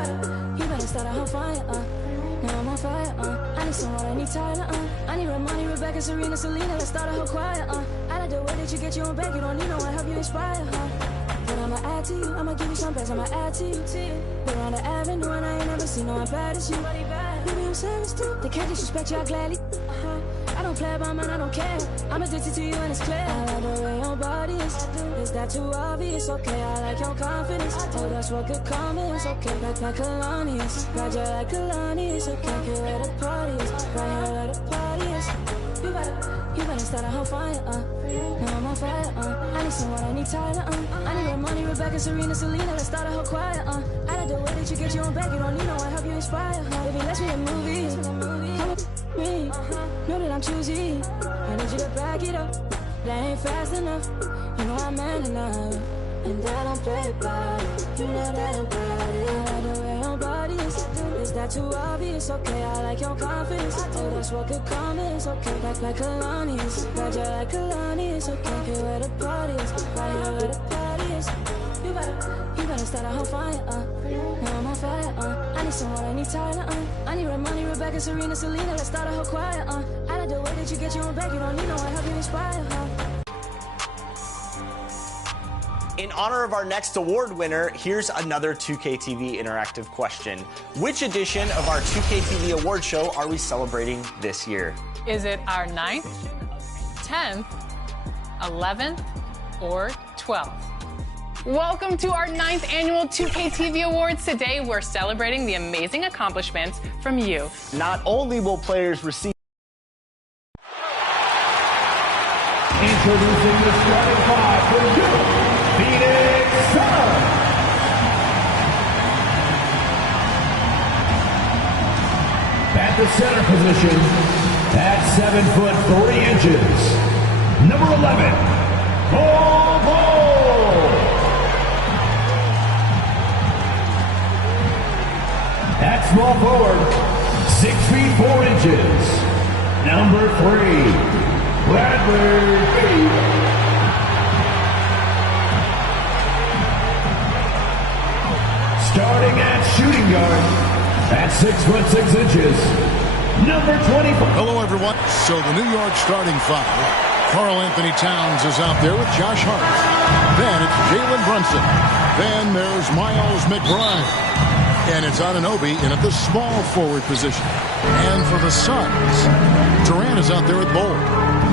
You better start a whole fire, now I'm on fire, I need someone, I need Tyler, I need Ramani, Rebecca, Serena, Selena, let's start a whole choir, I like the way that you get your own back, you don't need no one, help you inspire, But I'ma add to you, I'ma give you some best, I'ma add to you, We're on the avenue and I ain't never seen no one bad as you. Maybe I'm savage too, they can't disrespect you, I gladly, I don't play about mine, I don't care, I'm addicted to you and it's clear. I like the way your body is that too obvious? Okay, I like your confidence, oh that's what could come is. Okay, like Kalani's, got you like Kalani's. Okay, get where the party is, right here where the party is. You better start a whole fire, now I'm on fire, I need someone, I need Tyler, I need Ramani, Rebecca, Serena, Selena, let's start a whole choir, I like the way that you get your own back, you don't need no one, help you inspire, Baby, let's make a movie, come with me, know that I'm choosy, I need you to back it up, that ain't fast enough, you know I'm man enough, and I don't play about it, you know that about it, I like the way your body is that too obvious? Okay, I like your confidence, oh that's what could come is. Okay, like Kalani's, got you like Kalani's. Okay, get where the party is, right here where the party is. You better start a whole fire, now I'm on fire, I need someone, I need Tyler, I need Ramani, Rebecca, Serena, Selena, let's start a whole choir, I like the way that you get your own back, you don't need no one, help you inspire, In honor of our next award winner, here's another 2K TV interactive question. Which edition of our 2K TV award show are we celebrating this year? Is it our 9th, 10th, 11th, or 12th? Welcome to our 9th annual 2K TV Awards. Today, we're celebrating the amazing accomplishments from you. Not only will players receive... Introducing the starting five for you. Phoenix Suns. At the center position, at 7'3", number 11, Bol. At small forward, 6'4", number 3, Bradley. Starting at shooting guard, at 6'6", number 24. Hello, everyone. So the New York starting five. Karl Anthony Towns is out there with Josh Hart. Then it's Jalen Brunson. Then there's Miles McBride. And it's Anunoby in at the small forward position. And for the Suns, Durant is out there with Bol.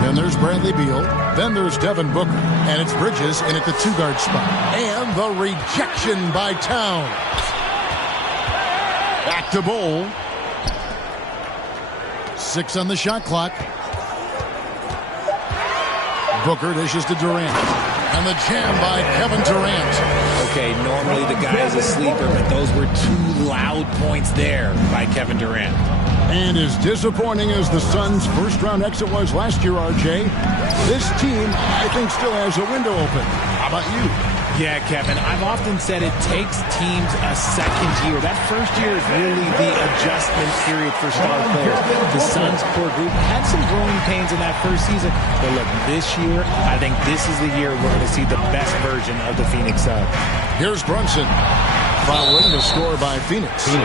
Then there's Bradley Beal. Then there's Devin Booker. And it's Bridges in at the two-guard spot. And the rejection by Towns. Back to Bol. 6 on the shot clock. Booker dishes to Durant. And the jam by Kevin Durant. Okay, normally the guy is a sleeper, but those were 2 loud points there by Kevin Durant. And as disappointing as the Suns' first-round exit was last year, RJ, this team, I think, still has a window open. How about you? Yeah, Kevin, I've often said it takes teams a second year. That first year is really the adjustment period for star players. The Suns' core group had some growing pains in that first season, but look, this year, I think this is the year we're going to see the best version of the Phoenix Suns. Here's Brunson. Following the score by Phoenix. GA,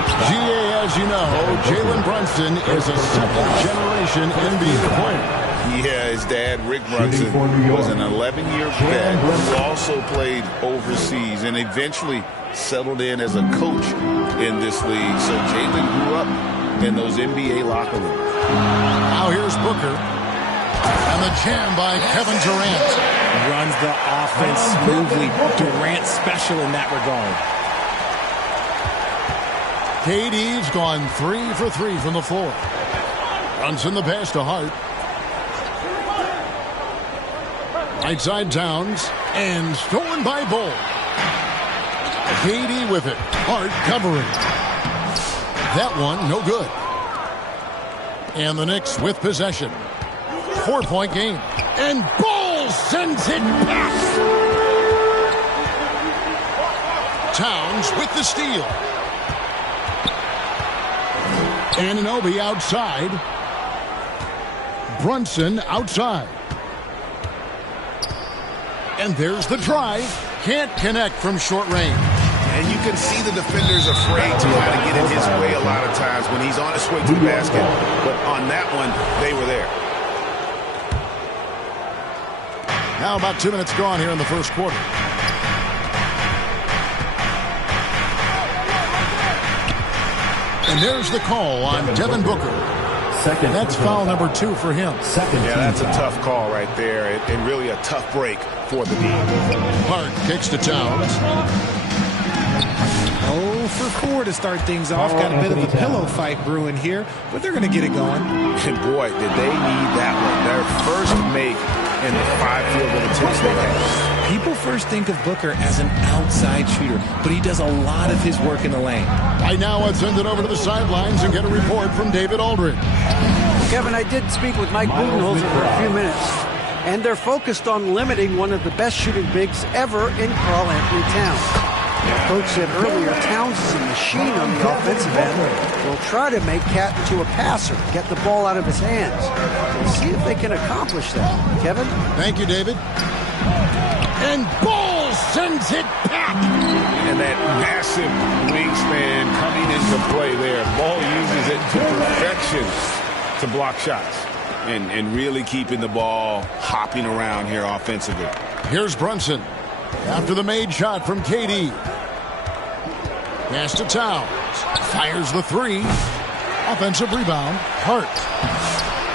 as you know, Jalen Brunson is a second-generation NBA player. Yeah, his dad, Rick Brunson, was an 11-year vet who also played overseas and eventually settled in as a coach in this league. So Jalen grew up in those NBA locker rooms. Now here's Booker. And the jam by Kevin Durant. Runs the offense smoothly. Durant special in that regard. KD's gone 3 for 3 from the floor. Brunson the pass to Hart. Right side Towns. And stolen by Bol. KD with it. Hart covering. That one no good. And the Knicks with possession. 4-point game. And Bol sends it back. Towns with the steal. Anunoby outside. Brunson outside. And there's the drive. Can't connect from short range. And you can see the defenders afraid to try to get in his way a lot of times when he's on his way to the basket. But on that one, they were there. Now about 2 minutes gone here in the first quarter. And there's the call on Devin Booker. That's foul number 2 for him. Yeah, that's a tough call right there, and really a tough break for the team. Hart kicks to Towns. 0 for 4 to start things off. Got a bit of a pillow fight brewing here, but they're going to get it going. And boy, did they need that one. Their first make in the 5 field goal attempts they had. People first think of Booker as an outside shooter, but he does a lot of his work in the lane. Right now, let's send it over to the sidelines and get a report from David Aldridge. Kevin, I did speak with Mike Budenholzer for a few minutes, and they're focused on limiting one of the best shooting bigs ever in Karl Anthony Towns. The coach said earlier, Towns is a machine on the offensive end. We'll try to make Cat into a passer, get the ball out of his hands. We'll see if they can accomplish that. Kevin? Thank you, David. And Ball sends it back. And that massive wingspan coming into play there. Ball uses it to perfection to block shots and really keeping the ball hopping around here offensively. Here's Brunson after the made shot from KD. Pass to Towns. Fires the 3. Offensive rebound. Hart.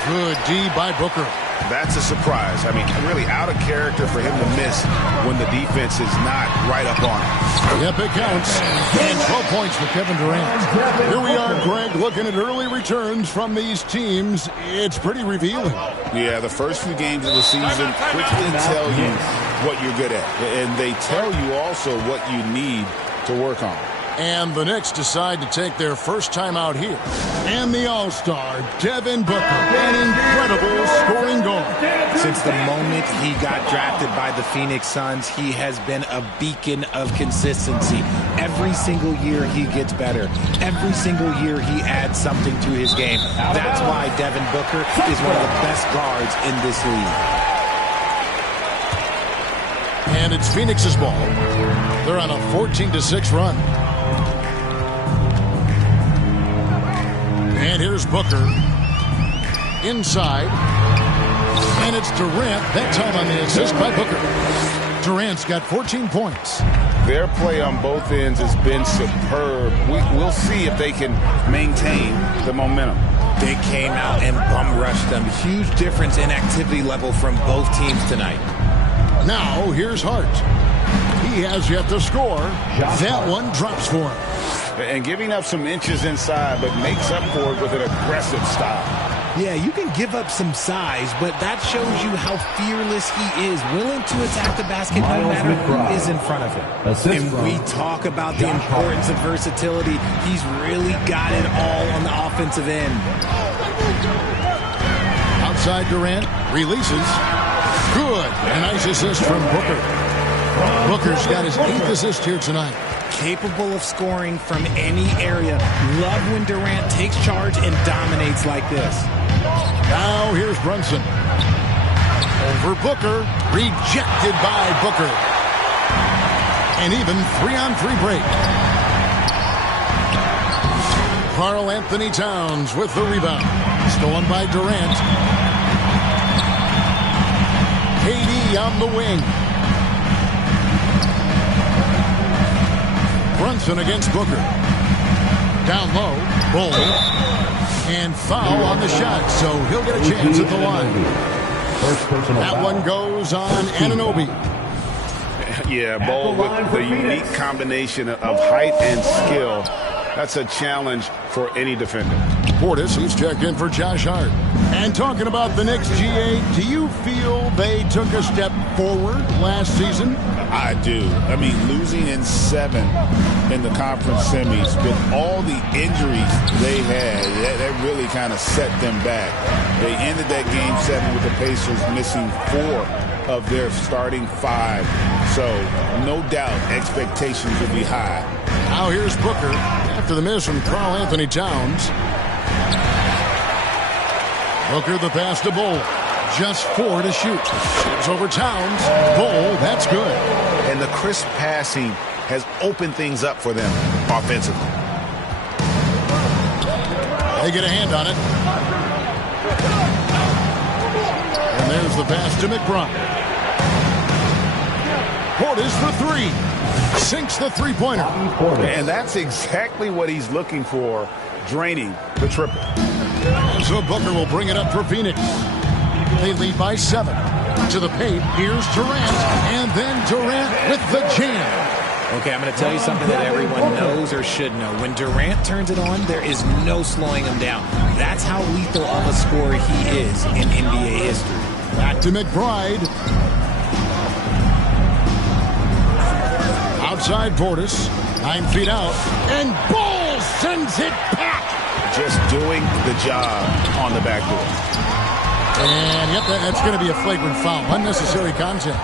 Good D by Booker. That's a surprise. I mean, really out of character for him to miss when the defense is not right up on him. Yep, it counts. And 12 points for Kevin Durant. Here we are, Greg, looking at early returns from these teams. It's pretty revealing. Yeah, the first few games of the season quickly tell you what you're good at. And they tell you also what you need to work on. And the Knicks decide to take their first time out here. And the All-Star, Devin Booker, an incredible scoring goal. Since the moment he got drafted by the Phoenix Suns, he has been a beacon of consistency. Every single year he gets better. Every single year he adds something to his game. That's why Devin Booker is one of the best guards in this league. And it's Phoenix's ball. They're on a 14-6 run. And here's Booker. Inside. And it's Durant. That time on the assist by Booker. Durant's got 14 points. Their play on both ends has been superb. We'll see if they can maintain the momentum. They came out and bum rushed them. Huge difference in activity level from both teams tonight. Now here's Hart. He has yet to score. That one drops for him. And giving up some inches inside, but makes up for it with an aggressive style. Yeah, you can give up some size, but that shows you how fearless he is, willing to attack the basket no matter who is in front of him. And we talk about the importance of versatility. He's really got it all on the offensive end. Outside Durant, releases. Good. A nice assist from Booker. Booker's got his 8th assist here tonight. Capable of scoring from any area. Love when Durant takes charge and dominates like this. Now here's Brunson. Over Booker. Rejected by Booker. And even 3-on-3 break. Karl Anthony Towns with the rebound. Stolen by Durant. KD on the wing. Brunson against Booker. Down low. Bull. And foul on the shot, so he'll get a chance at the line. That one goes on Anunoby. Yeah, Bull with the unique combination of height and skill. That's a challenge for any defender. Portis, he's checked in for Josh Hart. And talking about the Knicks, GA, do you feel they took a step forward last season? I do. I mean, losing in 7 in the conference semis with all the injuries they had, that really kind of set them back. They ended that game 7 with the Pacers missing 4 of their starting 5. So, no doubt, expectations will be high. Now here's Booker after the miss from Karl Anthony Towns. Booker the pass to Bull. Just 4 to shoot. Shoots over Towns. Bull, that's good. And the crisp passing has opened things up for them offensively. They get a hand on it. And there's the pass to McBride. Portis for three. Sinks the three-pointer. And that's exactly what he's looking for, draining the triple. So Booker will bring it up for Phoenix. They lead by 7. To the paint, here's Durant, and then Durant with the jam. Okay, I'm going to tell you something that everyone knows or should know. When Durant turns it on, there is no slowing him down. That's how lethal of a scorer he is in NBA history. Back to McBride. Outside Portis, 9 feet out, and Ball sends it back. Just doing the job on the backdoor. And yep, that's going to be a flagrant foul. Unnecessary contact.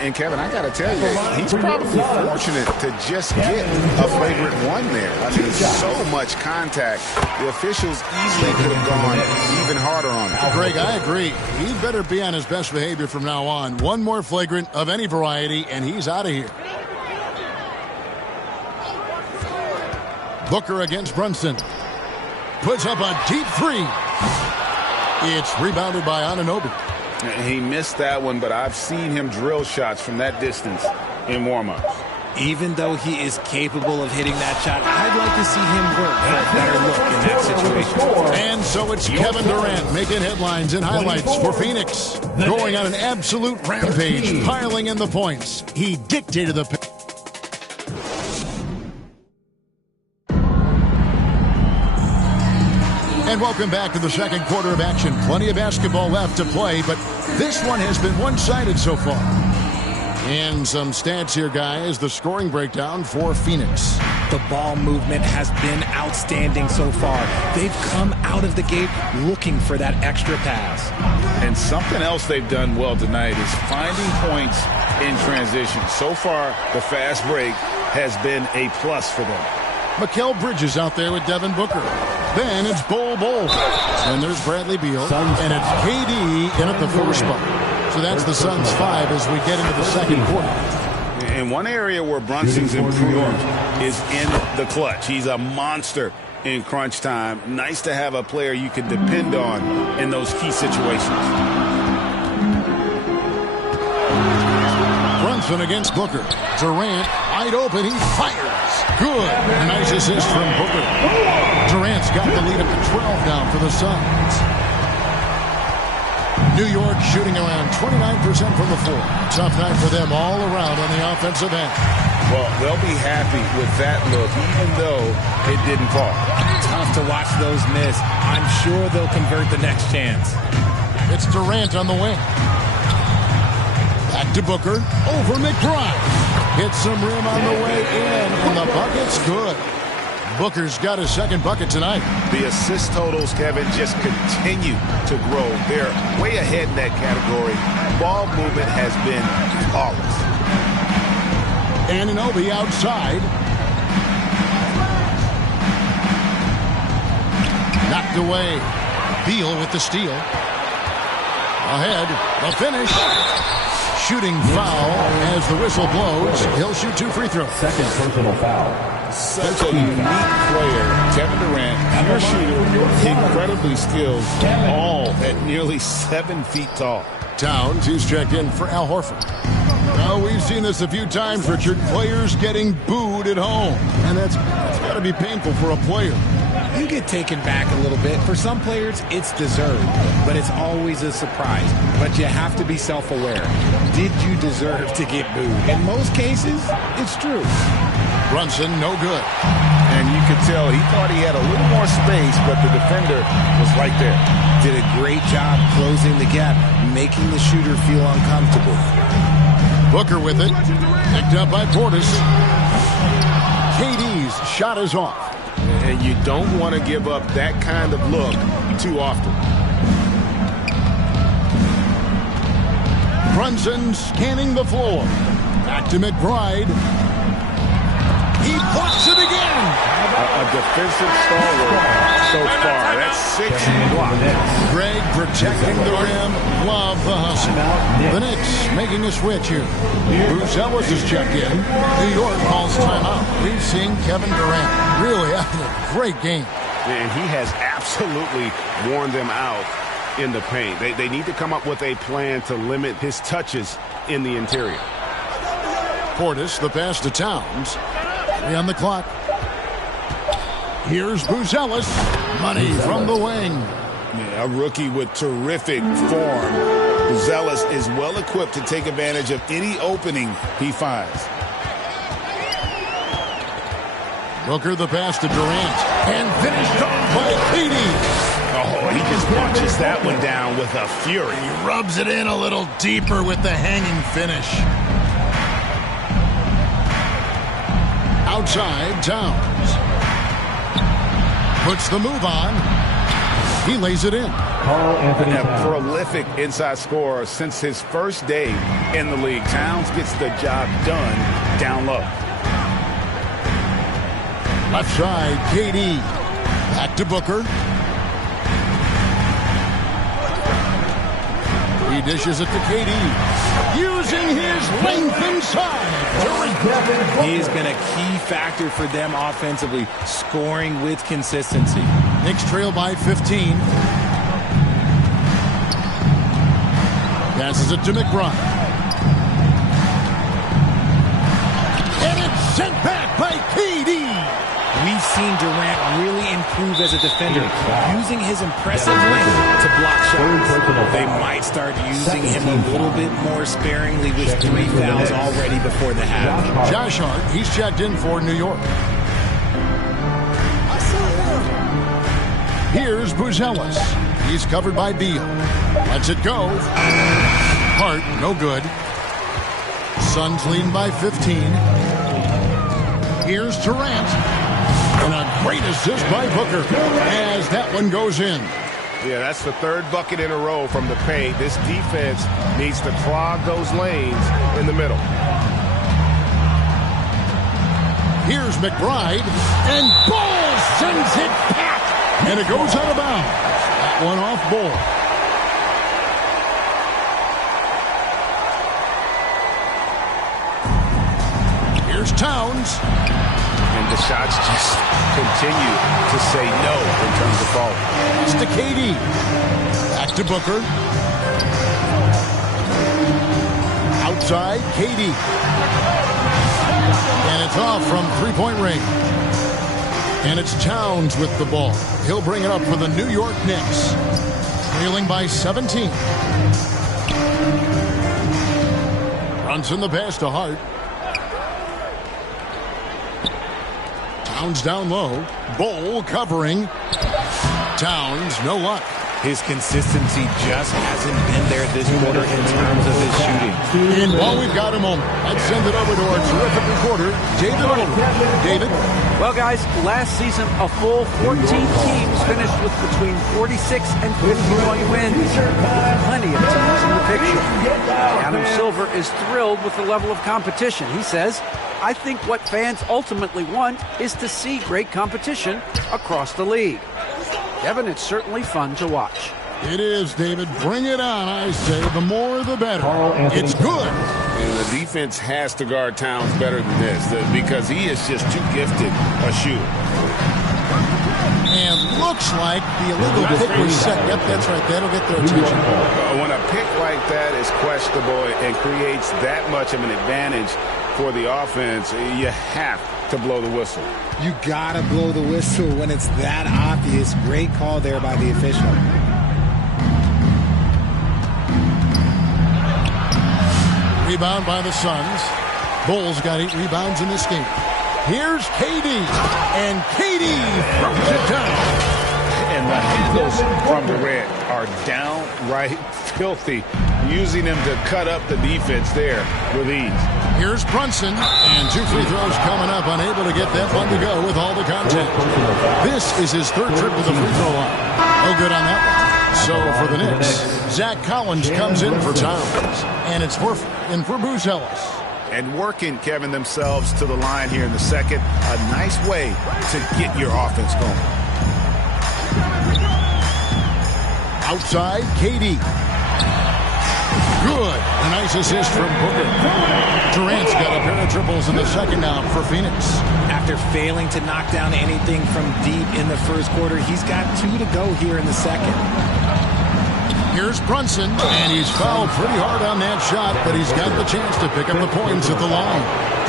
And Kevin, I got to tell you, he's probably fortunate to just get a flagrant one there. I mean, so much contact. The officials easily could have gone even harder on him. Greg, I agree. He better be on his best behavior from now on. One more flagrant of any variety, and he's out of here. Booker against Brunson. Puts up a deep three. It's rebounded by Anunoby. He missed that one, but I've seen him drill shots from that distance in warm-ups. Even though he is capable of hitting that shot, I'd like to see him work for a better look in that situation. And so it's Kevin Durant making headlines and highlights for Phoenix. Going on an absolute rampage, piling in the points. He dictated the pace. And welcome back to the second quarter of action. Plenty of basketball left to play, but this one has been one-sided so far. And some stats here, guys. The scoring breakdown for Phoenix. The ball movement has been outstanding so far. They've come out of the gate looking for that extra pass. And something else they've done well tonight is finding points in transition. So far, the fast break has been a plus for them. Mikal Bridges out there with Devin Booker. Then it's Bol. And there's Bradley Beal. And it's KD in at the 4 spot. So that's the Suns' 5 as we get into the second quarter. And one area where Brunson's improved is in the clutch. He's a monster in crunch time. Nice to have a player you can depend on in those key situations. Brunson against Booker. Durant wide open. He fires. Good. Nice assist from Booker. Durant's got the lead up to 12 now for the Suns. New York shooting around 29% from the floor. Tough night for them all around on the offensive end. Well, they'll be happy with that look, even though it didn't fall. Tough to watch those miss. I'm sure they'll convert the next chance. It's Durant on the wing. Back to Booker. Over McBride. Hits some rim on the way in, and the bucket's good. Booker's got his second bucket tonight. The assist totals, Kevin, just continue to grow. They're way ahead in that category. Ball movement has been flawless. Anunoby outside. Knocked away. Beal with the steal. Ahead. The finish. Shooting foul as the whistle blows. He'll shoot 2 free throws. Second personal foul. Such a unique player. Kevin Durant, pure shooter, incredibly skilled, all at nearly 7 feet tall. Towns, he's checked in for Al Horford. Now, we've seen this a few times, Richard. Players getting booed at home. And that's got to be painful for a player. You get taken back a little bit. For some players, it's deserved, but it's always a surprise. But you have to be self-aware. Did you deserve to get booed? In most cases, it's true. Brunson, no good. And you could tell he thought he had a little more space, but the defender was right there. Did a great job closing the gap, making the shooter feel uncomfortable. Booker with it. Picked up by Portis. KD's shot is off. And you don't want to give up that kind of look too often. Brunson scanning the floor. Back to McBride. He Blocks it again. A defensive stalwart so far. That's 6 blocks. Greg protecting the rim. Love the hustle. The Knicks making a switch here. Bruce Ellis is checked in. New York calls timeout. We've seen Kevin Durant really having a great game. And he has absolutely worn them out in the paint. They need to come up with a plan to limit his touches in the interior. Portis, the pass to Towns. 3 on the clock. Here's Buzelis. Money from the wing. Yeah, a rookie with terrific form. Buzelis is well equipped to take advantage of any opening he finds. Booker the pass to Durant. And finished off by KD. Oh, he just punches that one down with a fury. He rubs it in a little deeper with the hanging finish. Outside, Towns. Puts the move on. He lays it in. A prolific inside scorer since his first day in the league. Towns gets the job done down low. Left side, KD. Back to Booker. He dishes it to KD. Using his length inside. He has been a key factor for them offensively, scoring with consistency. Knicks trail by 15. Passes it to McBride. And it's sent back by KD. We've seen Durant really improve as a defender, using his impressive length to block shots. They might start using him a little bit more sparingly with 3 fouls already before the half. Josh Hart, he's checked in for New York. Here's Buzelis. He's covered by Beal. Lets it go. Hart, no good. Suns leading by 15. Here's Durant. And a great assist by Booker as that one goes in. Yeah, that's the 3rd bucket in a row from the paint. This defense needs to clog those lanes in the middle. Here's McBride. And Ball sends it back. And it goes out of bounds. That one off Ball. Here's Towns. And the shots just continue to say no in terms of falling. It's to KD. Back to Booker. Outside, KD. And it's off from three-point range. And it's Towns with the ball. He'll bring it up for the New York Knicks. Trailing by 17. Brunson the pass to Hart. Towns down low. Bol covering. Towns, no luck. His consistency just hasn't been there this quarter in terms of his shooting. And while we've got a moment, let's send it over to our terrific reporter, David Olin. David? Well, guys, last season, a full 14 teams finished with between 46 and 51 wins. Plenty of teams in the picture. Adam Silver is thrilled with the level of competition. He says, I think what fans ultimately want is to see great competition across the league. Kevin, it's certainly fun to watch. It is, David. Bring it on, I say. The more, the better. It's good. And the defense has to guard Towns better than this because he is just too gifted a shooter. And looks like the illegal pick was set. Yep, that's right. That'll get their attention. When a pick like that is questionable and creates that much of an advantage for the offense, you have to blow the whistle. You gotta blow the whistle when it's that obvious. Great call there by the official. Rebound by the Suns. Bulls got 8 rebounds in this game. Here's KD. And KD throws it down. And the handles from Durant are downright filthy, using him to cut up the defense there with ease. Here's Brunson, and 2 free throws coming up, unable to get that one to go with all the contact. This is his 3rd trip to the free throw line. No good on that one. So for the Knicks, Zach Collins comes in for Towns, and it's Horford in for Buzelis. And working, Kevin, themselves to the line here in the second. A nice way to get your offense going. Outside, KD. Good. A nice assist from Booker. Durant's got a pair of triples in the second now for Phoenix. After failing to knock down anything from deep in the first quarter, he's got 2 to go here in the second. Here's Brunson, and he's fouled pretty hard on that shot, but he's got the chance to pick up the points at the line.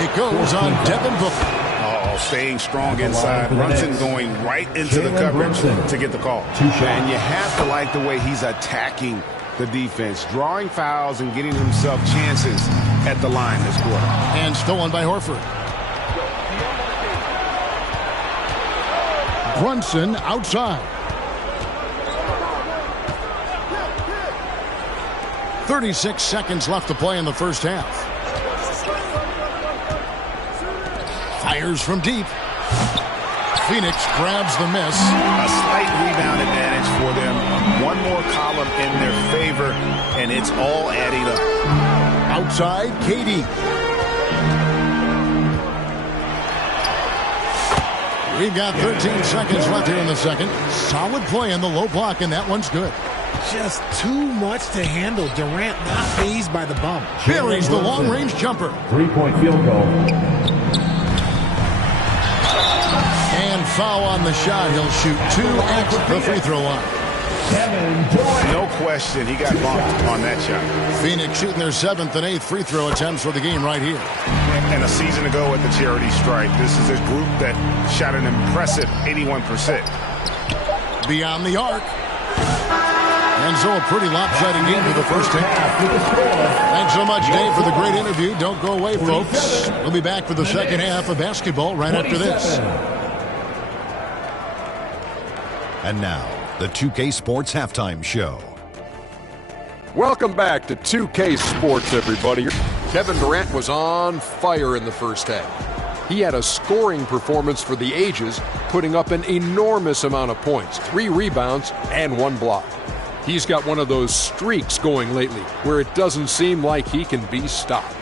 It goes on Devin Booker. Oh, staying strong inside. Brunson going right into the coverage to get the call. And you have to like the way he's attacking the defense, drawing fouls and getting himself chances at the line this quarter. And stolen by Horford. Brunson outside. 36 seconds left to play in the first half. Fires from deep. Phoenix grabs the miss. A slight rebound advantage for them. One more column in their favor, and it's all adding up. Outside, KD. We've got 13 seconds left here in the second. Solid play in the low block, and that one's good. Just too much to handle. Durant not fazed by the bump. Buries the long-range jumper. 3-point field goal. And foul on the shot. He'll shoot 2 at the free throw line. No question, he got bumped on that shot. Phoenix shooting their 7th and 8th free throw attempts for the game right here. And a season ago at the charity stripe, this is a group that shot an impressive 81%. Beyond the arc. And so a pretty lopsided game for the first half. Thanks so much, Dave, for the great interview. Don't go away, folks. We'll be back for the second half of basketball right after this. And now, the 2K Sports Halftime Show. Welcome back to 2K Sports, everybody. Kevin Durant was on fire in the first half. He had a scoring performance for the ages, putting up an enormous amount of points, 3 rebounds, and 1 block. He's got one of those streaks going lately where it doesn't seem like he can be stopped.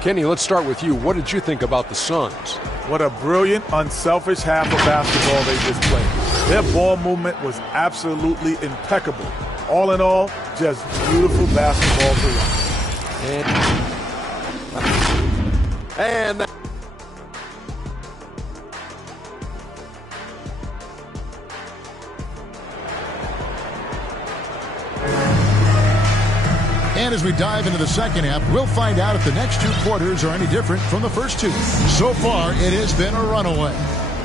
Kenny, let's start with you. What did you think about the Suns? What a brilliant, unselfish half of basketball they just played. Their ball movement was absolutely impeccable. All in all, just beautiful basketball to watch. And And as we dive into the second half, we'll find out if the next 2 quarters are any different from the first 2. So far, it has been a runaway.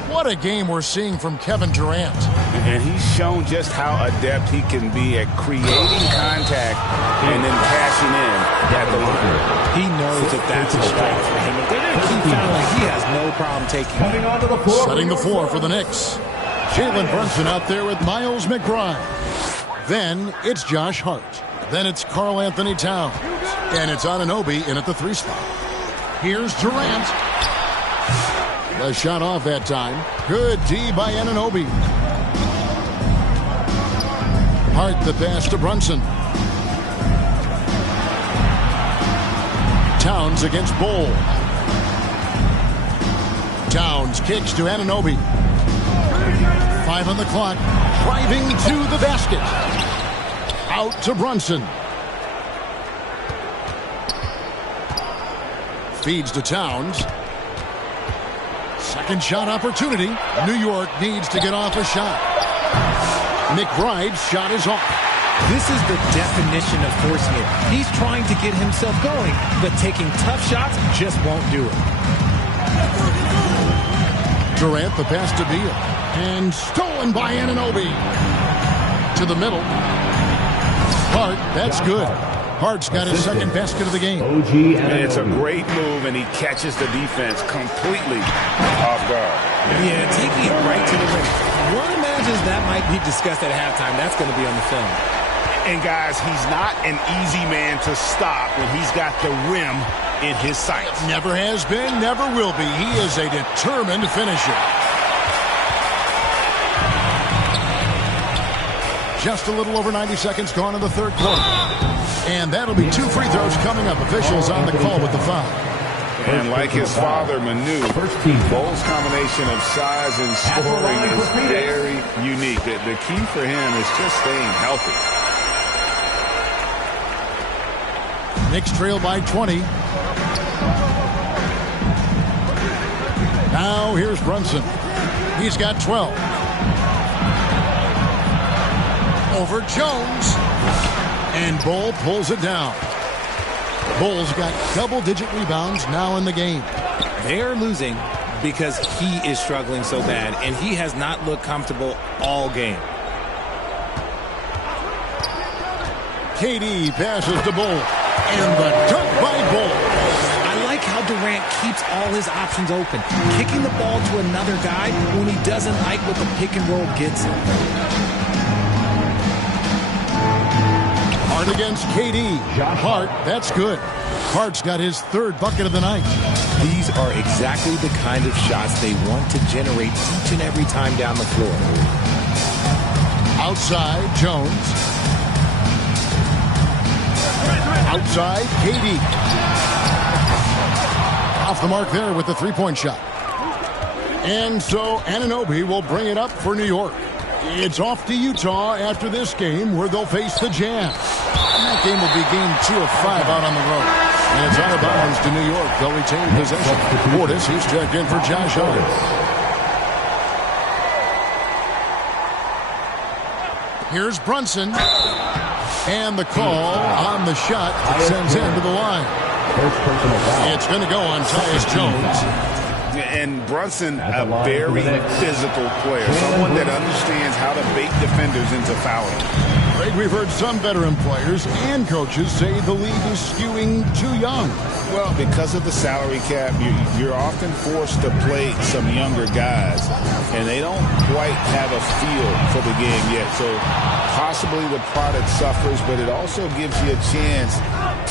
What a game we're seeing from Kevin Durant. And he's shown just how adept he can be at creating contact and then passing in at the line. He knows that that's a strength for him. If they're going to keep fouling, he has no problem taking Coming onto the floor. Setting the floor for the Knicks. Jalen Brunson out there with Miles McBride. Then it's Josh Hart. Then it's Karl Anthony Towns. And it's Anunoby in at the 3 spot. Here's Durant. The shot off that time. Good D by Anunoby. Hart the pass to Brunson. Towns against Bol. Towns kicks to Anunoby. 5 on the clock. Driving to the basket. Out to Brunson. Feeds to Towns. Second shot opportunity. New York needs to get off a shot. McBride's shot is off. This is the definition of forcing it. He's trying to get himself going, but taking tough shots just won't do it. Durant the pass to Beal. And stolen by Anunoby. To the middle. Hart, that's good. Hart's got his second basket of the game. And it's a great move, and he catches the defense completely off guard. Yeah, taking it right to the rim. One imagines that might be discussed at halftime. That's going to be on the film. And, guys, he's not an easy man to stop when he's got the rim in his sights. Never has been, never will be. He is a determined finisher. Just a little over 90 seconds gone in the third quarter. And that'll be 2 free throws coming up. Officials on the call with the foul. And like his father, Manu, Bull's combination of size and scoring is very unique. The key for him is just staying healthy. Knicks trail by 20. Now here's Brunson. He's got 12. Over Jones. And Bull pulls it down. Bull's got double-digit rebounds now in the game. They are losing because he is struggling so bad, and he has not looked comfortable all game. KD passes to Bull. And the dunk by Bull. I like how Durant keeps all his options open, kicking the ball to another guy when he doesn't like what the pick and roll gets him. Hart against KD. Hart, that's good. Hart's got his third bucket of the night. These are exactly the kind of shots they want to generate each and every time down the floor. Outside, Jones. Outside, KD. Off the mark there with the three-point shot. And so Anunoby will bring it up for New York. It's off to Utah after this game where they'll face the Jazz. And that game will be game 2 of 5 out on the road. And it's out of bounds to New York. They'll retain possession. Portis, he's checked in for Josh Hart. Here's Brunson. And the call on the shot that sends him to the line. It's going to go on Tyus Jones. And Brunson, a very physical player, someone that understands how to bait defenders into fouling. Greg, we've heard some veteran players and coaches say the league is skewing too young. Well, because of the salary cap, you're often forced to play some younger guys, and they don't quite have a feel for the game yet. So possibly the product suffers, but it also gives you a chance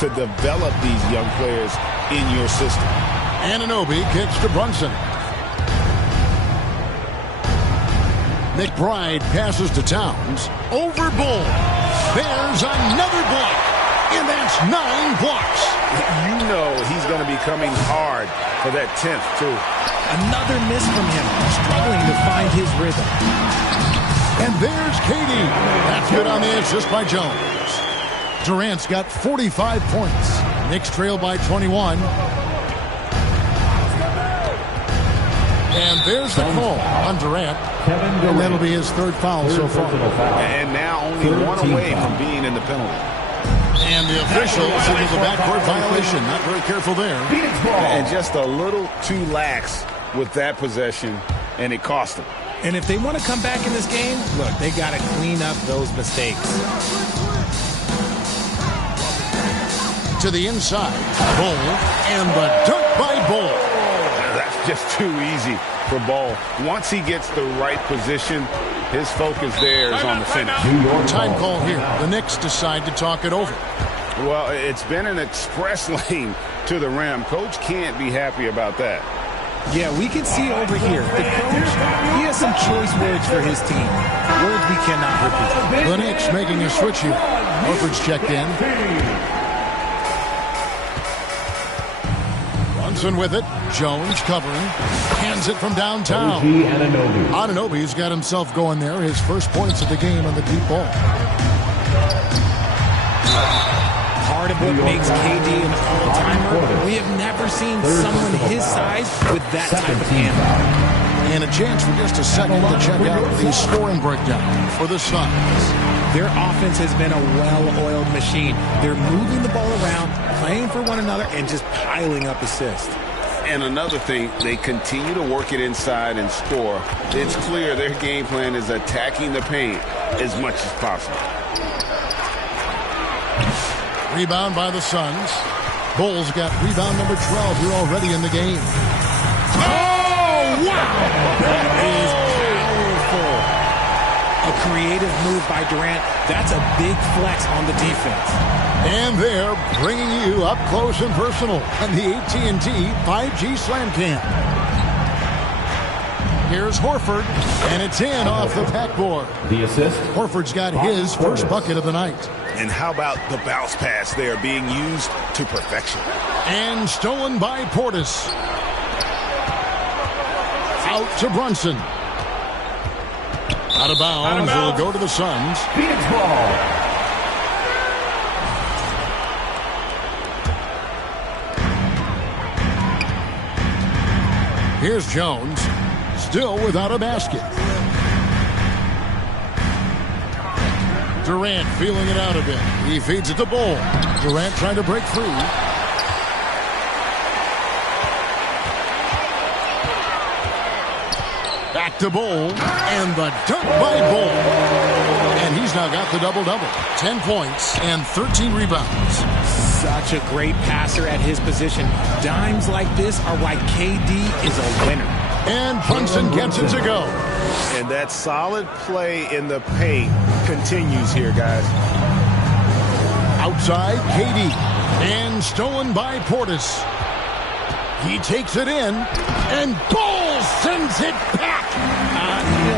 to develop these young players in your system. Anunoby kicks to Brunson. McBride passes to Towns. Over Bull. There's another block. And that's 9 blocks. You know he's going to be coming hard for that 10th, too. Another miss from him, struggling to find his rhythm. And there's KD. That's good on the assist by Jones. Durant's got 45 points. Knicks trail by 21. And there's the call on Durant. And that'll be his third foul so far. And now only one away from being in the penalty. And the official signals a backcourt violation. Not very careful there. And just a little too lax with that possession, and it cost them. And if they want to come back in this game, look, they got to clean up those mistakes. To the inside. Bull. And the dunk by Bull. That's just too easy for Ball. Once he gets the right position, his focus there is on the finish. Time call here. The Knicks decide to talk it over. Well, it's been an express lane to the rim. Coach can't be happy about that. Yeah, we can see over here. The coach, he has some choice words for his team. Words we cannot repeat. The Knicks making a switch here. Horford's checked in. Brunson with it. Jones covering. Hands it from downtown. Anunoby's got himself going there. His first points of the game on the deep ball. Part of what makes KD an all-timer, we have never seen someone his size with that type of handle. And a chance for just a second to check out the scoring breakdown for the Suns. Their offense has been a well-oiled machine. They're moving the ball around, playing for one another, and just piling up assists. And another thing, they continue to work it inside and score. It's clear their game plan is attacking the paint as much as possible. Rebound by the Suns. Bulls got rebound number 12 here already in the game. Oh, wow! That is powerful. A creative move by Durant. That's a big flex on the defense. And they're bringing you up close and personal on the AT&T 5G Slam Cam. Here's Horford, and it's in off the backboard. The assist. Horford's got his first bucket of the night. And how about the bounce pass there being used to perfection? And stolen by Portis. Out to Brunson. Out of bounds. It'll go to the Suns. Phoenix ball. Here's Jones. Still without a basket. Durant feeling it out a bit. He feeds it to Bull. Durant trying to break free. Back to Bull. And the dunk by Bull. And he's now got the double-double. 10 points and 13 rebounds. Such a great passer at his position. Dimes like this are why KD is a winner. And Brunson gets it to go. And that solid play in the paint continues here, guys. Outside, KD. And stolen by Portis. He takes it in. And Bull sends it back.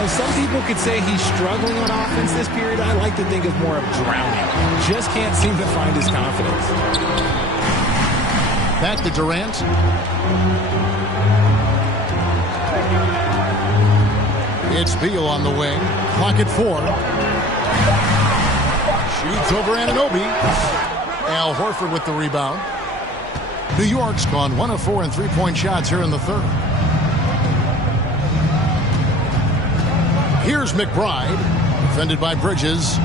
Some people could say he's struggling on offense this period. I like to think of more of drowning. Just can't seem to find his confidence. Back to Durant. It's Beal on the wing. Clock at 4. Shoots over Anunoby. Al Horford with the rebound. New York's gone 1 of 4 in three-point shots here in the third. Here's McBride. Defended by Bridges.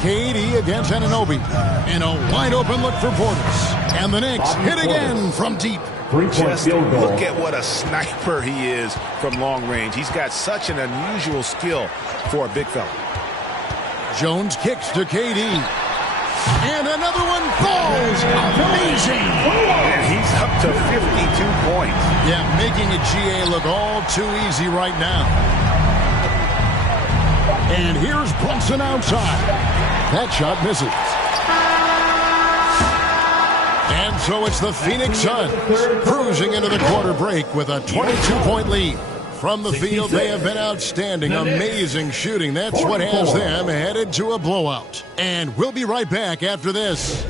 KD against Anunoby. And a wide-open look for Portis. And the Knicks hit again from deep. Just look at what a sniper he is from long range. He's got such an unusual skill for a big fella. Jones kicks to KD. And another one falls. Amazing. And he's up to 52 points. Yeah, making a GA look all too easy right now. And here's Brunson outside. That shot misses. And so it's the Phoenix Suns cruising into the quarter break with a 22-point lead. From the field, they have been outstanding. Amazing shooting. That's what has them headed to a blowout. And we'll be right back after this.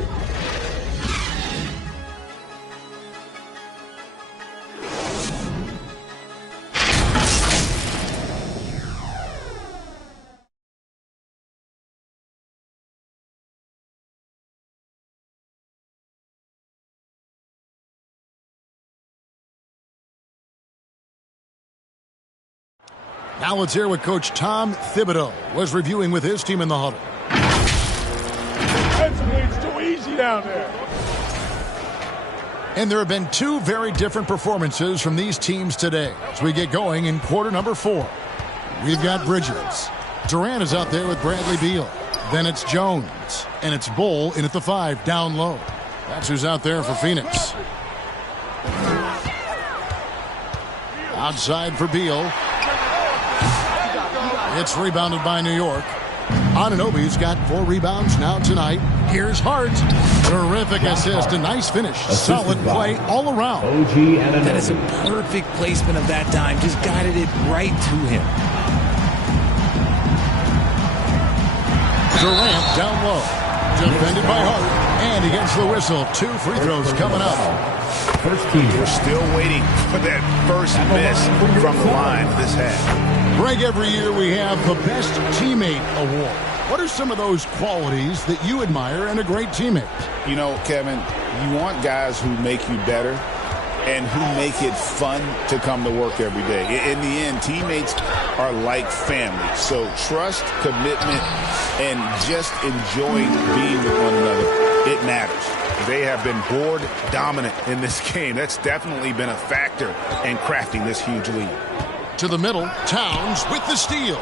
Now let's hear what Coach Tom Thibodeau was reviewing with his team in the huddle. Defensively, it's too easy down there. And there have been two very different performances from these teams today as we get going in quarter number 4. We've got Bridges. Durant is out there with Bradley Beal. Then it's Jones. And it's Bull in at the 5 down low. That's who's out there for Phoenix. Outside for Beal. It's rebounded by New York. Anunoby's got 4 rebounds now tonight. Here's Hart. Terrific assist. A nice finish. Solid play all around. That is a perfect placement of that dime. Just guided it right to him. Durant down low. Defended by Hart. And he gets the whistle. 2 free throws coming up. We're still waiting for that first miss from the line this half. Greg, every year we have the Best Teammate Award. What are some of those qualities that you admire in a great teammate? You know, Kevin, you want guys who make you better and who make it fun to come to work every day. In the end, teammates are like family. So trust, commitment, and just enjoying being with one another, it matters. They have been board dominant in this game. That's definitely been a factor in crafting this huge lead. To the middle, Towns with the steal.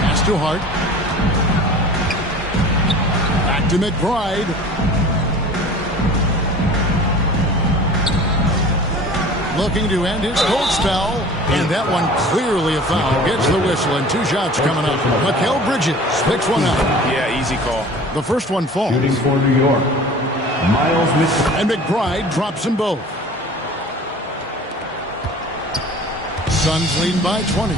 Pass to Hart. Back to McBride. Looking to end his cold spell. And that one clearly a foul. Gets the whistle and 2 shots coming up. Mikal Bridges picks one up. Yeah, easy call. The first one falls. Shooting for New York, Miles Mitchell. And McBride drops them both. Suns leading by 20.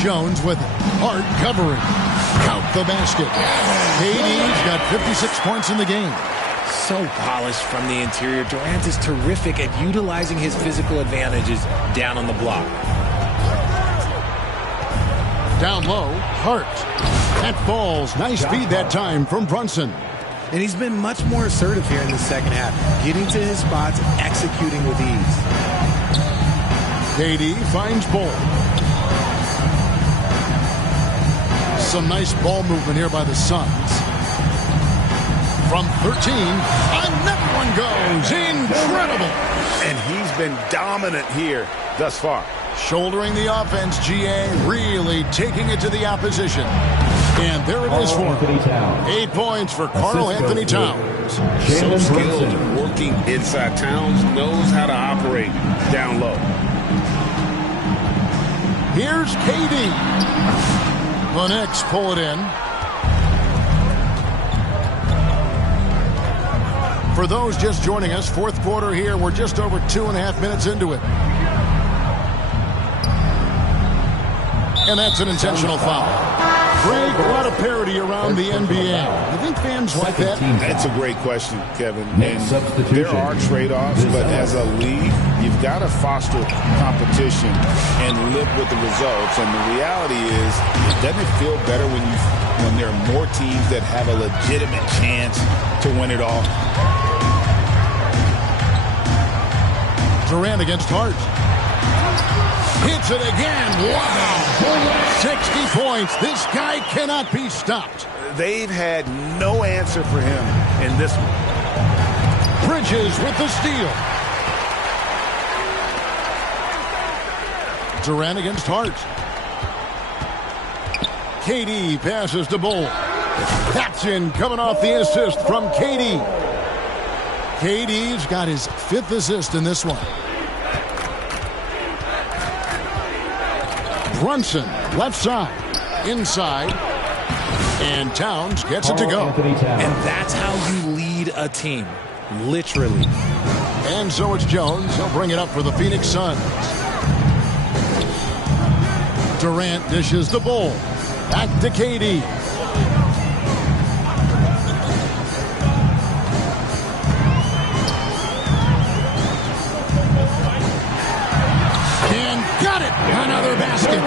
Jones with it. Hart covering. Count the basket. KD's got 56 points in the game. So polished from the interior. Durant is terrific at utilizing his physical advantages down on the block. Down low, Hart. That falls. Nice feed that time from Brunson. And he's been much more assertive here in the second half, getting to his spots, executing with ease. KD finds Bull. Some nice ball movement here by the Suns. From 13, another one goes. Incredible. And he's been dominant here thus far. Shouldering the offense, GA really taking it to the opposition. And there it is for him. 8 points for Karl Anthony Towns. So skilled working inside. Towns knows how to operate down low. Here's KD. The Knicks pull it in. For those just joining us, fourth quarter here. We're just over 2.5 minutes into it. And that's an intentional foul. Greg, a lot of parity around the NBA. You think fans like that? That's a great question, Kevin. And there are trade-offs, but as a league, you've got to foster competition and live with the results. And the reality is, doesn't it feel better when there are more teams that have a legitimate chance to win it all? Durant against Hart. Hits it again. Wow. 60 points. This guy cannot be stopped. They've had no answer for him in this one. Bridges with the steal. Durant against Hart. KD passes to Bull. That's in, coming off the assist from KD. KD's got his 5th assist in this one. Brunson, left side, inside, and Towns gets it to go. And that's how you lead a team, literally. And so it's Jones. He'll bring it up for the Phoenix Suns. Durant dishes the Bull. Back to KD. Another basket.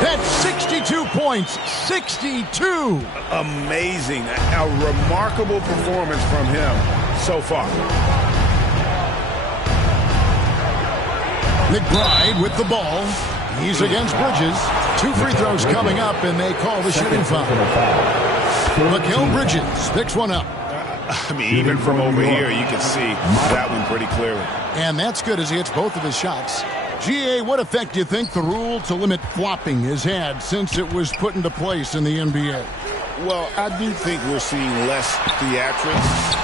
That's 62 points. 62. Amazing. A remarkable performance from him so far. McBride with the ball. He's against Bridges. 2 free throws coming up, and they call the shooting foul. Mikal Bridges picks one up. I mean, even from over here, you can see that one pretty clearly. And that's good as he hits both of his shots. GA, what effect do you think the rule to limit flopping has had since it was put into place in the NBA? Well, I do think we're seeing less theatrics.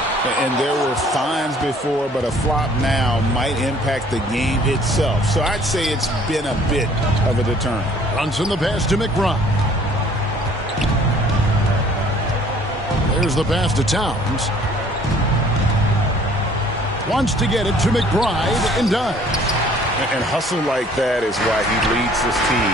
And there were fines before, but a flop now might impact the game itself. So I'd say it's been a bit of a deterrent. Brunson the pass to McBride. There's the pass to Towns. Wants to get it to McBride and does. And hustle like that is why he leads this team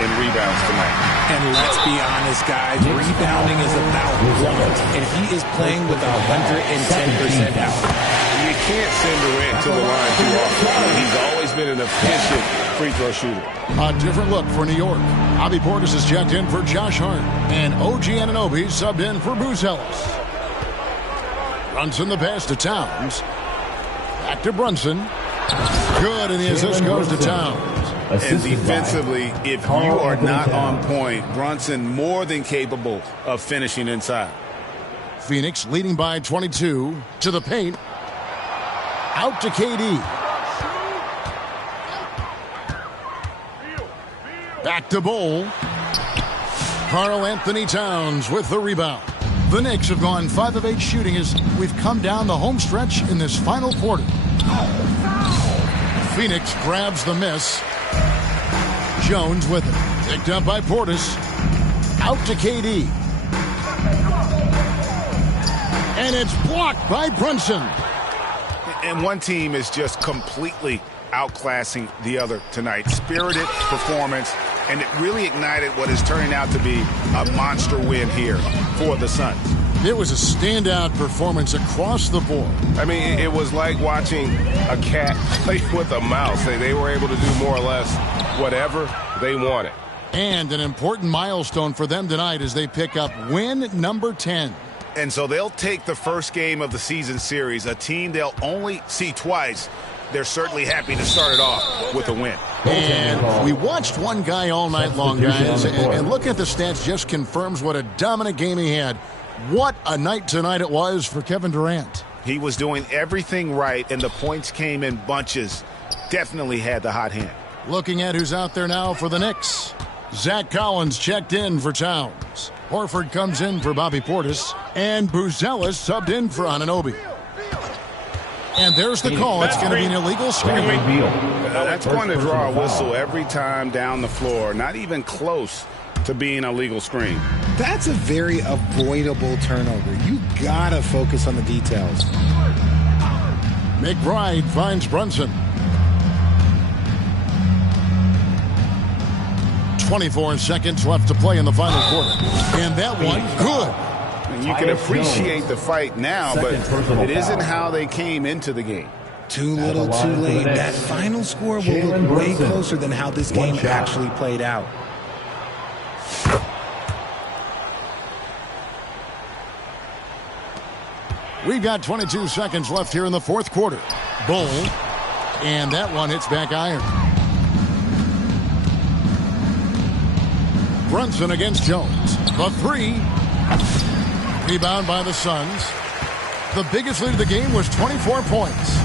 in rebounds tonight. And let's be honest, guys, rebounding is about want. And he is playing with 110% out. You can't send Durant to the line too often. He's always been an efficient free throw shooter. A different look for New York. Bobby Portis is checked in for Josh Hart. And OG Anunoby subbed in for Booz Ellis. Brunson the pass to Towns. Back to Brunson. Good, and the assist goes to Towns. And defensively, if you are not on point, Brunson more than capable of finishing inside. Phoenix leading by 22 to the paint. Out to KD. Back to Bull. Karl Anthony Towns with the rebound. The Knicks have gone 5 of 8 shooting as we've come down the home stretch in this final quarter. Phoenix grabs the miss. Jones with it. Picked up by Portis. Out to KD. And it's blocked by Brunson. And one team is just completely outclassing the other tonight. Spirited performance, and it really ignited what is turning out to be a monster win here for the Suns. It was a standout performance across the board. I mean, it was like watching a cat play with a mouse. They were able to do more or less whatever they wanted. And an important milestone for them tonight as they pick up win number 10. And so they'll take the first game of the season series, a team they'll only see twice. They're certainly happy to start it off with a win. And we watched one guy all night long, guys, and looking at the stats just confirms what a dominant game he had. What a night tonight it was for Kevin Durant. He was doing everything right, and the points came in bunches. Definitely had the hot hand. Looking at who's out there now for the Knicks. Zach Collins checked in for Towns. Horford comes in for Bobby Portis. And Buzelis subbed in for Anunoby. And there's the call. It's going to be an illegal screen. That's going to draw a whistle every time down the floor. Not even close to being a legal screen. That's a very avoidable turnover. You gotta focus on the details. McBride finds Brunson. 24 seconds left to play in the final quarter. And that one, good. You can appreciate the fight now, but it isn't how they came into the game. Too little, too late. That final score will look way closer than how this game actually played out. We've got 22 seconds left here in the fourth quarter. Bull. And that one hits back iron. Brunson against Jones. The three. Rebound by the Suns. The biggest lead of the game was 24 points.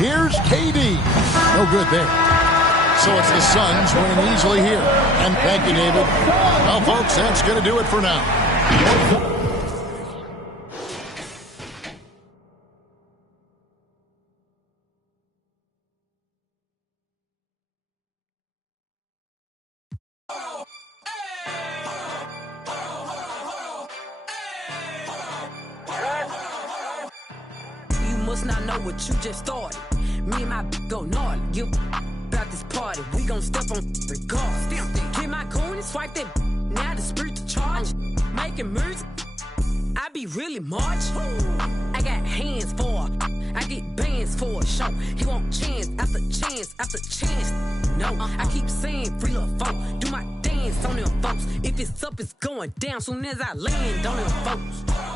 Here's KD. No good there. So it's the Suns winning easily here. And thank you, David. Well, folks, that's going to do it for now. Not know what you just started. Me and my go gnarly. You about this party. We gon' step on regardless. Get my coin and swipe that. Now the spirit to charge. Making moves. I be really march. I got hands for. I get bands for a show. He want chance after chance after chance. No, I keep saying free little folk. Do my dance on them folks. If it's up, it's going down. Soon as I land on them folks.